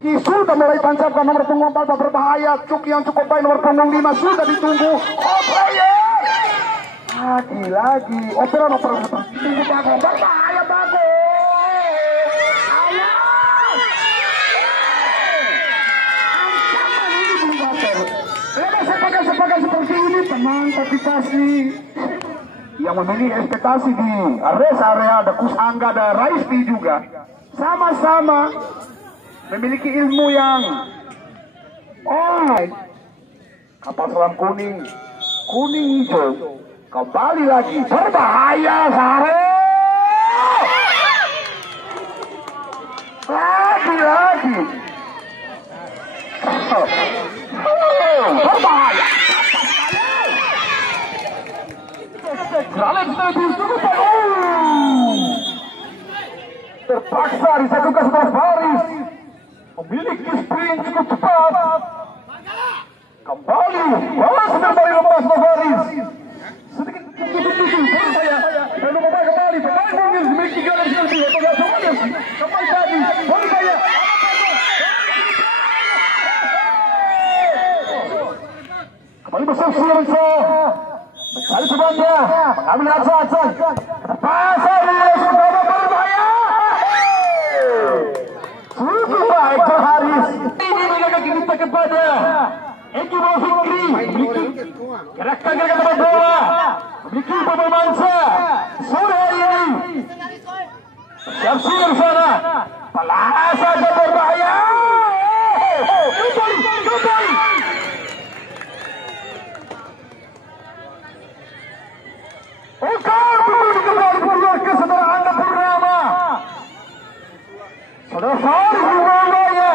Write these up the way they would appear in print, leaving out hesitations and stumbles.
Sudah mulai tancapkan nomor punggung 4 berbahaya. Cuk yang cukup baik nomor punggung 5 sudah ditunggu. Oh player. Lagi. Operan tunggu Bago. Berbahaya Bago. Ayo. Ancaman ini Bung Bater. Sepakat seperti ini tenang tapi pasti. Yang memiliki ekspektasi di rest area ada Kus Angga, ada Raispi juga. Sama-sama memiliki ilmu yang kapal selam kuning hijau kembali lagi berbahaya Sare lagi berbahaya terpaksa disatukan setelah baris memiliki sprint cukup cepat. Kembali balas kembali lepas baris sedikit saya lalu kembali pemain mungkin memiliki garis lebih atau semuanya kembali tadi berbahaya kembali besar Sirsa mencari temannya mengambil Hasan pasar sudah berbahaya cukup baik Haris ini mereka kita kepada Eki Fikri memiliki gerakan tempat bola memiliki pemansa sore hari ini siap sana pelasa dan berbahaya kembali kembali ke saudara Anda Purnama saudara Faris Purnamanya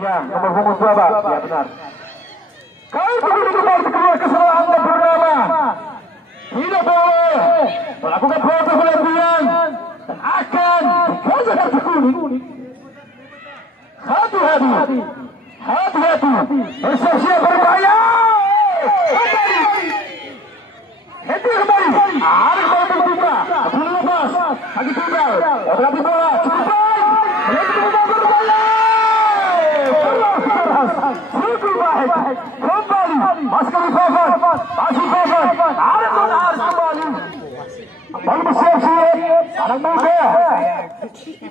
ya nomor punggung 2 ya benar kembali ke saudara Anda Purnama tidak boleh melakukan proses latihan dan akan dikasih kartu kuning hati-hati bersiap berbahaya Henti kembali Arif baru terbuka belum lepas lagi tunggal berarti bola cukup baik melihat berbahaya cukup baik kembali masih kali Fafan Arif kembali bersiap-siap anak muda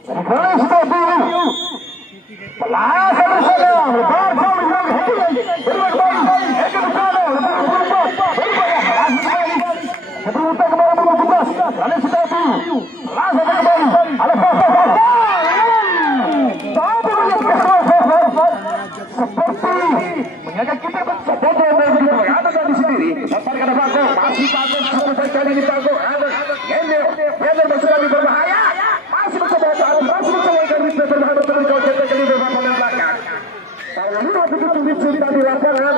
dari sudah dulu pelasa bersama lepas seperti menjaga kita ada dari sendiri lempar ke Bago masih Bago cukup baik kali ini Bago ada Gender bersuara berbahaya masih mencoba berbahaya terus kau cetak kali beberapa belakang kalau lihat begitu dicinta di lapangan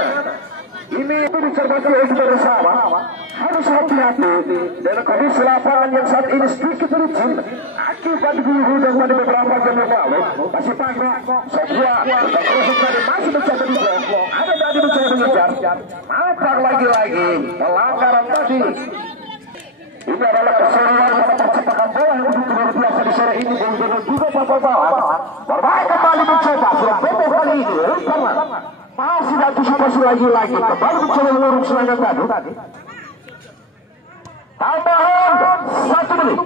ini itu dicermati oleh kita bersama harus hati-hati dalam kondisi lapangan yang saat ini sedikit licin akibat guru dan pada beberapa jam yang lalu masih panggung sebuah terusuk tadi masih mencoba juga ada tadi mencoba mengejar maka lagi-lagi pelanggaran tadi ini adalah keseruan pada percepatan bola yang begitu luar biasa di sore ini dan juga bapak-bapak berbahaya kembali mencoba sudah bobo kali ini karena masih antisipasi lagi-lagi kembali mencoba mengurung serangan tadi tambahan 1 menit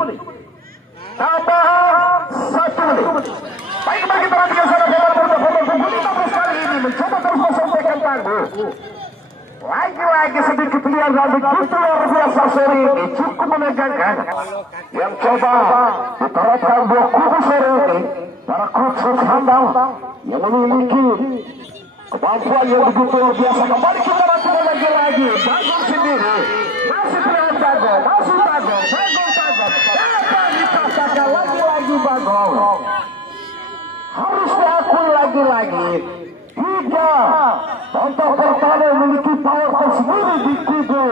baik kembali kita nantikan sana bola berpunggung 15 kali ini mencoba terus menyampaikan tangguh lagi-lagi sedikit lihat dan begitu luar biasa sore ini cukup menegangkan yang coba diterapkan buah kubu sore ini para coach handal yang memiliki kemampuan yang begitu luar biasa kembali kita nantikan lagi-lagi Bago sendiri masih terlihat Bago dapat dikatakan lagi-lagi Bago harus diakui lagi-lagi tiga contoh pertama memiliki power tersendiri di kubu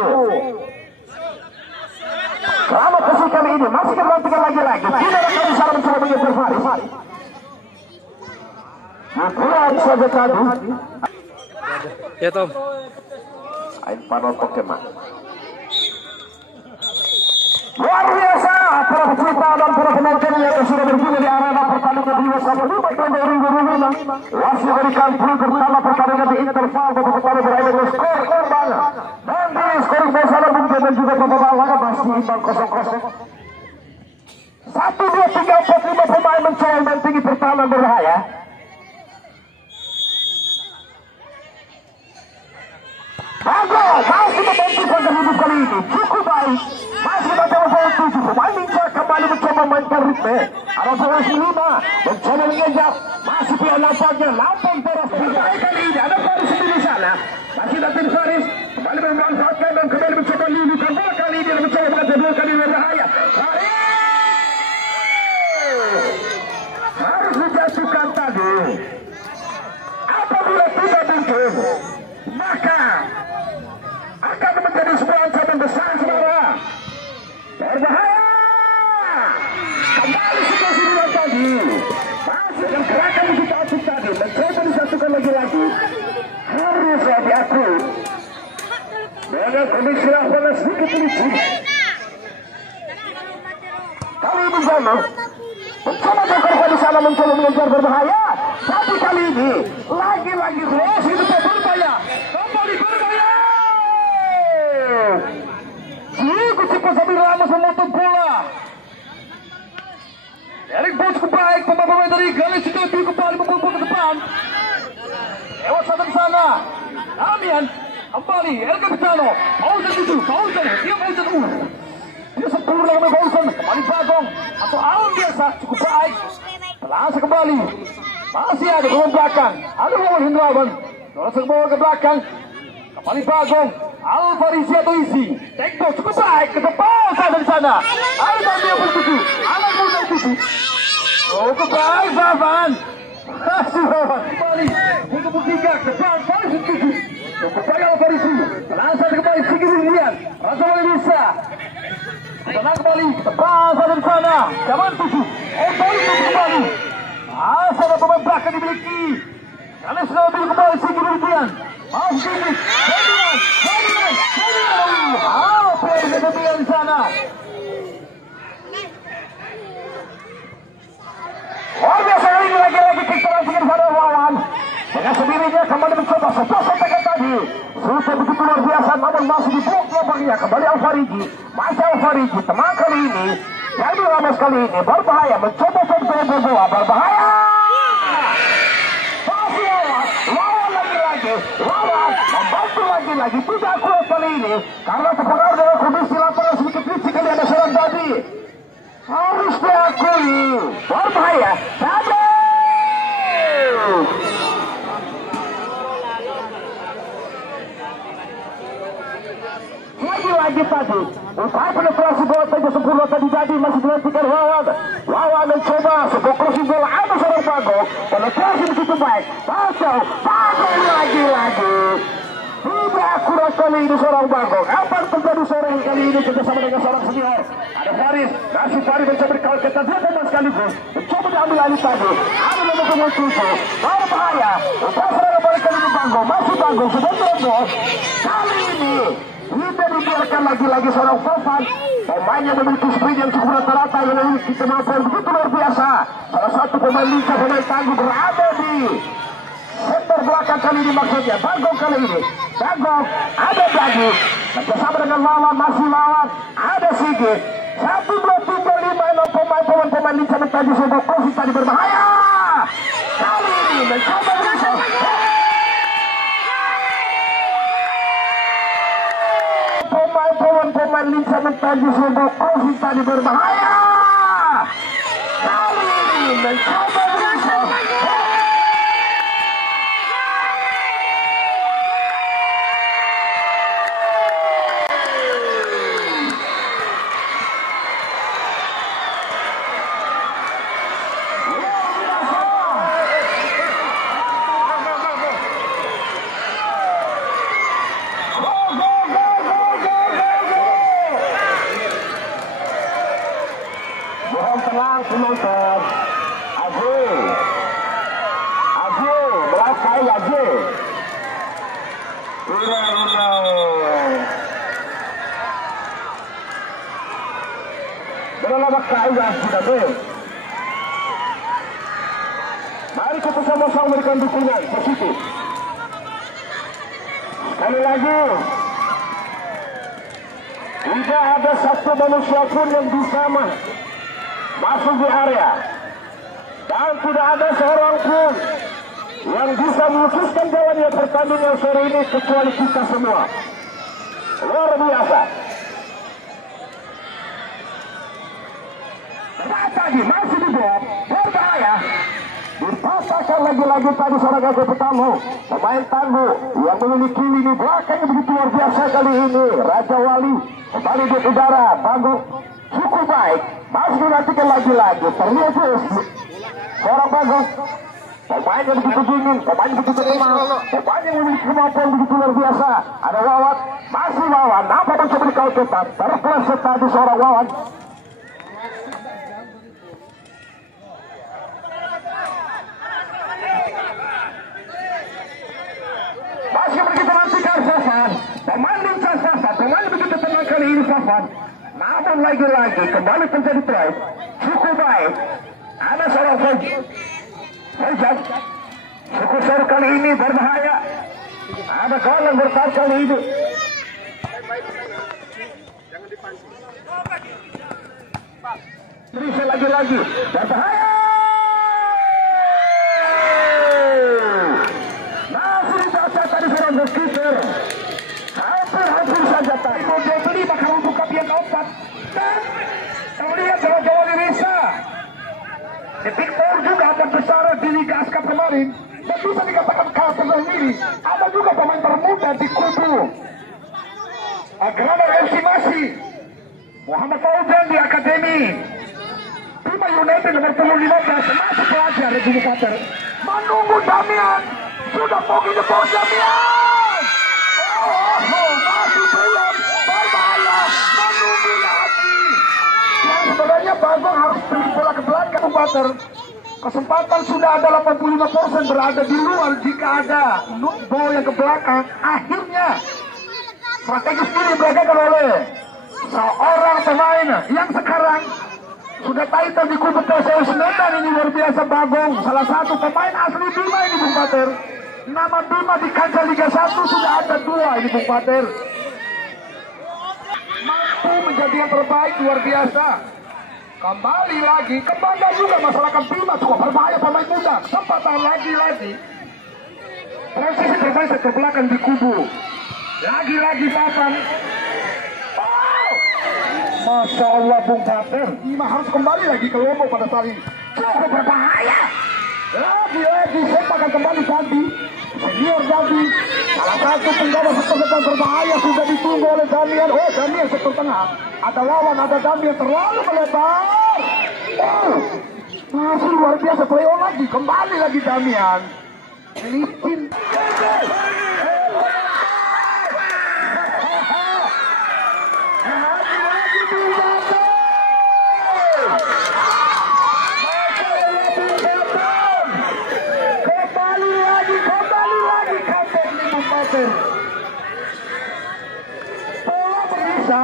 selama sesi kali ini masih kembali lagi-lagi tidak ada kali salah mencoba mengejar Faris kurang saja tadi ya Tom Ain Panol Pokemon luar biasa para pecinta dan para penonton yang sudah berguna di arena pertandingan tahun 2005 wasit memberikan poin pertama pertandingan di interval babak pertama berakhir dengan skor imbang. Dan di skor bersama mungkin dan juga babak laga masih imbang 0-0. 1, 2, 3, 4, 5 pemain mencoba mendampingi pertahanan berbahaya. Bagus, masih membantu pada hidup kali ini cukup baik. Masih dapat poin 7. Pemain Ninja kembali mencoba mainkan ritme. Ada poin 5 mencoba mengejar. Masih pula nampaknya lampang teras kali ini ada Faris di sana. Masih datang Faris kembali memanfaatkan dan kembali mencoba lilikan bola kali ini mencoba mengejar 2 kali berbahaya. Faris harus dijatuhkan tadi. Apabila tidak mungkin, maka akan menjadi sebuah ancaman besar saudara. Berbahaya. Kembali situasi dua tadi. Masih yang gerakan begitu aktif tadi. Mencoba disatukan lagi-lagi. Harusnya diakui. Dengan kondisi lapangan sedikit licin. Kali ini Zano mencoba Jokowi di sana mencoba mengejar berbahaya. Tapi kali ini lagi-lagi Rossi itu berbahaya. Kembali berbahaya. Cukup cepat sambil Ramos memotong bola. Erik Bos baik pemain dari Galis itu kembali membawa ke depan. Lewat sana. Damian kembali El Capitano. Paulsen itu, Paulsen dia Paulsen. Dia sempurna dengan Paulsen. Kembali Bagong atau Aun biasa cukup baik. Pelasa kembali. Masih ada ke belakang. Ada Wawan Hendrawan. Terus bawa ke belakang. Kembali Bagong. Alvarisi atau isi. Tekbo cukup baik ke depan sana di sana. Ada Damian bertuju. Anak muda itu. Cukup baik Zavan. Masih Wawan kembali. Untuk bertiga ke depan. Paling setuju. Cukup baik Alvarisi. Pelasa kembali Sigit Lilian. Rasa boleh bisa. Tenang kembali ke depan sana di sana. Jaman tujuh. Paling kembali. Asal ada pemain belakang dimiliki. Kali sudah ambil kembali Sigit Lilian. Masih Sigit. Damian. Apa yang Damian di sana? Luar biasa ini lagi-lagi kita langsung pada Wawan. Dengan sendirinya kembali mencoba sebuah sontakan tadi. Susah begitu luar biasa namun masih di blok lapangnya. Kembali Alvarigi. Masih Alvarigi. Teman kali ini. Jadi Ramos kali ini berbahaya. Mencoba bola berbahaya. Masih Wawan lagi-lagi. Wawan membantu lagi-lagi. Tidak kuat kali ini. Karena terpengaruh dengan kondisi lapangan sedikit licin kali ada serang tadi. Harus diakui. Berbahaya. Satu. Lagi tadi upaya penetrasi bola saja sempurna tadi jadi masih dilantikan Wawan mencoba sebuah crossing bola ada seorang Bagong penetrasi begitu baik Bagong lagi-lagi tidak akurat kali ini seorang Bagong. Apa yang terjadi sore kali ini kerjasama dengan seorang senior ada Faris mencoba dikawal ketat dua pemain sekaligus mencoba diambil alih tadi ada nomor 7 berbahaya upaya serangan balik kali ini Bagong sudah terobos kali ini tidak dibiarkan lagi seorang Fofan pemain yang memiliki sprint yang cukup rata-rata yang memiliki kemampuan begitu luar biasa. Salah satu pemain lincah pemain tangguh berada di sektor belakang kali ini maksudnya Bagong kali ini. Bagong ada Dagi bersama dengan Wawan masih Wawan ada Sigit 1, 2, 3, 5, 6 pemain lincah mentaji sebuah profit tadi berbahaya kali ini mencoba berhasil. Pemain lincah mentaji sebuah profit tadi berbahaya kali ini mencoba berhasil. Mari kita sama-sama memberikan dukungan positif. Sekali lagi, tidak ada satu manusia pun yang bisa masuk di area, dan tidak ada seorang pun yang bisa melukiskan jalannya pertandingan sore ini kecuali kita semua. Luar biasa. Tadi masih dibuat berbahaya. Dipasangkan lagi-lagi tadi seorang Gago Petamo, pemain tangguh yang memiliki lini belakang yang begitu luar biasa kali ini. Raja Wali kembali di udara, Bagong cukup baik. Masih dinantikan lagi-lagi. Terlihat seorang Bagong, pemain yang begitu dingin, pemain yang begitu tenang, pemain yang memiliki kemampuan begitu luar biasa. Ada Wawan, masih Wawan, nampak mencoba dikau ketat, terpleset tadi seorang Wawan. Masih begitu nantikan Safan, pemain begitu tenang kali ini Safan. Namun lagi-lagi kembali terjadi try, cukup baik. Ada seorang Fajar, cukup seru kali ini berbahaya. Ada gol yang besar kali ini. Bisa lagi-lagi berbahaya. Masih dibaca tadi seorang goalkeeper. Hampir saja tadi. Mau beli bakal membuka biang keempat. Dan terlihat jawa-jawa bisa. Detik Four juga akan besar di Liga Askap kemarin. Dan bisa dikatakan kalah sendiri. Ada juga pemain termuda di kubu Agrana FC masih Muhammad Fauzan di Akademi Bima United nomor 15 masih pelajar di Bukater. Menunggu Damian. Sudah pergi di bawah Damian. Masih belum berbahaya. Menunggu lagi. Yang sebenarnya Bagong harus beli bola ke belakang Bukater. Kesempatan sudah ada 85% berada di luar jika ada bola yang ke belakang. Akhirnya strategi ini diberagakan oleh seorang pemain yang sekarang sudah title di kubu TSS Medan. Ini luar biasa Bagong, salah satu pemain asli Bima ini Bung Pater. Nama Bima di kancah Liga 1 sudah ada 2 ini Bung Pater. Mampu menjadi yang terbaik, luar biasa. Kembali lagi, kebanggaan juga masyarakat Bima, cukup berbahaya pemain muda. Kesempatan lagi-lagi. Transisi terbaik ke belakang di kubu. Lagi-lagi Papan. Masya Allah Bung Pater. Bima harus kembali lagi ke Lombok pada saat ini. Cukup berbahaya. Lagi-lagi Sepak akan kembali tadi. Senior tadi. Salah satu penggawa sektor berbahaya sudah ditunggu oleh Damian. Oh, Damian sektor tengah. Ada Wawan, ada Damian terlalu melebar. Masih luar biasa. Play on lagi. Kembali lagi Damian. Licin. Pola berbisa.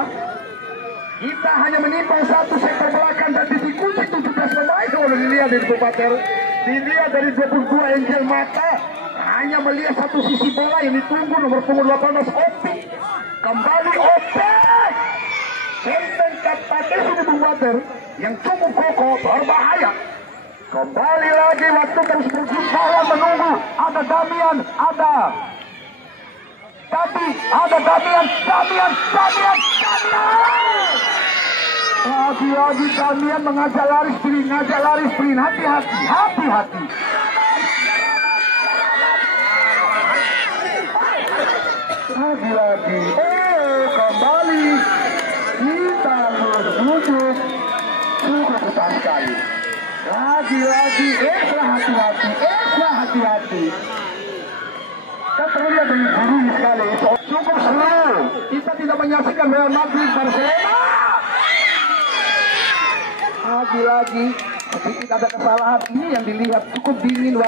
Kita hanya menyimpang satu sektor belakang dan diikuti 17 pemain. Kalau dilihat dari Bupater, dilihat dari 22 Angel Mata, hanya melihat satu sisi bola yang ditunggu nomor punggung 18 Opik. Kembali Opik. Senten Kapates ini Bupater yang cukup kokoh, berbahaya. Kembali lagi waktu terus berjalan menunggu. Ada Damian, ada tapi ada Damian. Lagi-lagi Damian mengajak lari sprint, hati-hati. Lagi-lagi, kembali kita menuju cukup besar sekali. Lagi-lagi, hati-hati. Kita terlihat dari gurih sekali. Cukup seru. Kita tidak menyaksikan Real Madrid Barcelona. Lagi-lagi sedikit ada kesalahan ini yang dilihat cukup dingin.